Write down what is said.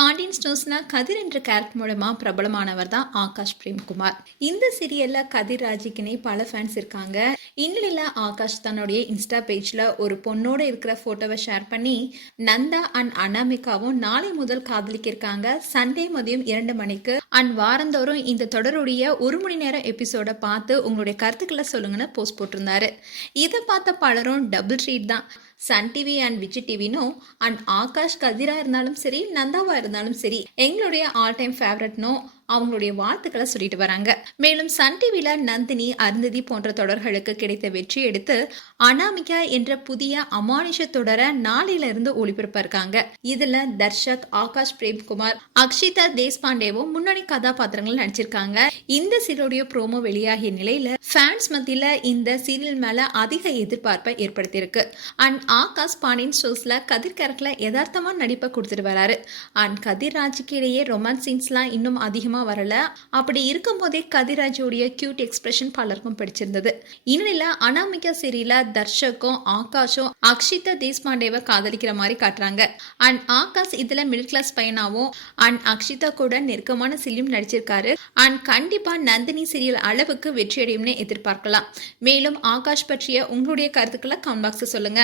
பாண்டியன் ஸ்டோர்ஸ்னா கதிர் என்ற கேரக்டர் மூலமா பிரபலமானவர் தான் ஆகாஷ் பிரேம்குமார். இந்த சீரியல்ல கதிர் ராஜிக்குனே பல ஃபேன்ஸ் இருக்காங்க. இந்நிலையில ஆகாஷ் தன்னுடைய இன்ஸ்டா பேஜ்ல ஒரு பொண்ணோட இருக்கிற போட்டோவை ஷேர் பண்ணி நந்தா அண்ட் அனாமிகாவும் நாளை முதல் காதலிக்க இருக்காங்க சண்டே மதியம் இரண்டு மணிக்கு. அண்ட் வாரந்தோறும் இந்த தொடருடைய ஒரு மணி நேரம் எபிசோட பார்த்து உங்களுடைய கருத்துக்களை சொல்லுங்கன்னு போஸ்ட் போட்டிருந்தாரு. இதை பார்த்த பலரும் டபுள் ட்ரீட் தான். சன் டிவி அண்ட் விஜய் டிவினோ அண்ட் ஆகாஷ் கதிரா இருந்தாலும் சரி நந்தாவா இருந்தாலும் சரி எங்களுடைய ஆல் டைம் ஃபேவரட்னோ அவங்களுடைய வாழ்த்துக்களை சொல்லிட்டு வராங்க. மேலும் சன் டிவில நந்தினி அருந்ததி போன்ற தொடர்களுக்கு கிடைத்த வெற்றி எடுத்து அனாமிகா என்ற புதிய அமானுஷ தொடர நாளையில இருந்து ஒளிபரப்ப இருக்காங்க இதுல தர்ஷக் ஆகாஷ் பிரேம்குமார் அக்ஷிதா தேஷ்பாண்டேவும் முன்னணி கதாபாத்திரங்கள் நடிச்சிருக்காங்க. இந்த சீரியலுடைய ப்ரோமோ வெளியாகிய நிலையில ஃபேன்ஸ் மத்தியில இந்த சீரியல் மேல அதிக எதிர்பார்ப்பை ஏற்படுத்தியிருக்கு. அண்ட் ஆகாஷ் பாண்டியன் ஷோஸ்ல கதிர் கேரக்டர்ல யதார்த்தமா நடிப்பை கொடுத்துட்டு வராரு. அண்ட் கதிர் ராஜுக்கு இடையே ரொமான்ஸ் சீன்ஸ்லாம் இன்னும் அதிகமா வரல. அப்படி இருக்கும் போதே கதிராஜோடைய கியூட் எக்ஸ்பிரஷன் பலருக்கும் பிடிச்சிருந்தது. இந்நிலையில அனாமிகா சீரியல தர்ஷக்கும் ஆகாஷும் அக்ஷிதா தேஷ்பாண்டேவை காதலிக்கிற மாதிரி காட்டுறாங்க. அண்ட் ஆகாஷ் இதுல மிடில் கிளாஸ் பையனாவும் அண்ட் அக்ஷிதா கூட நெருக்கமான சிலியும் நடிச்சிருக்காரு. அண்ட் கண்டிப்பா நந்தினி சீரியல் அளவுக்கு வெற்றியடையும்னு எதிர்பார்க்கலாம். மேலும் ஆகாஷ் பற்றிய உங்களுடைய கருத்துக்களை கமெண்ட் பாக்ஸ் சொல்லுங்க.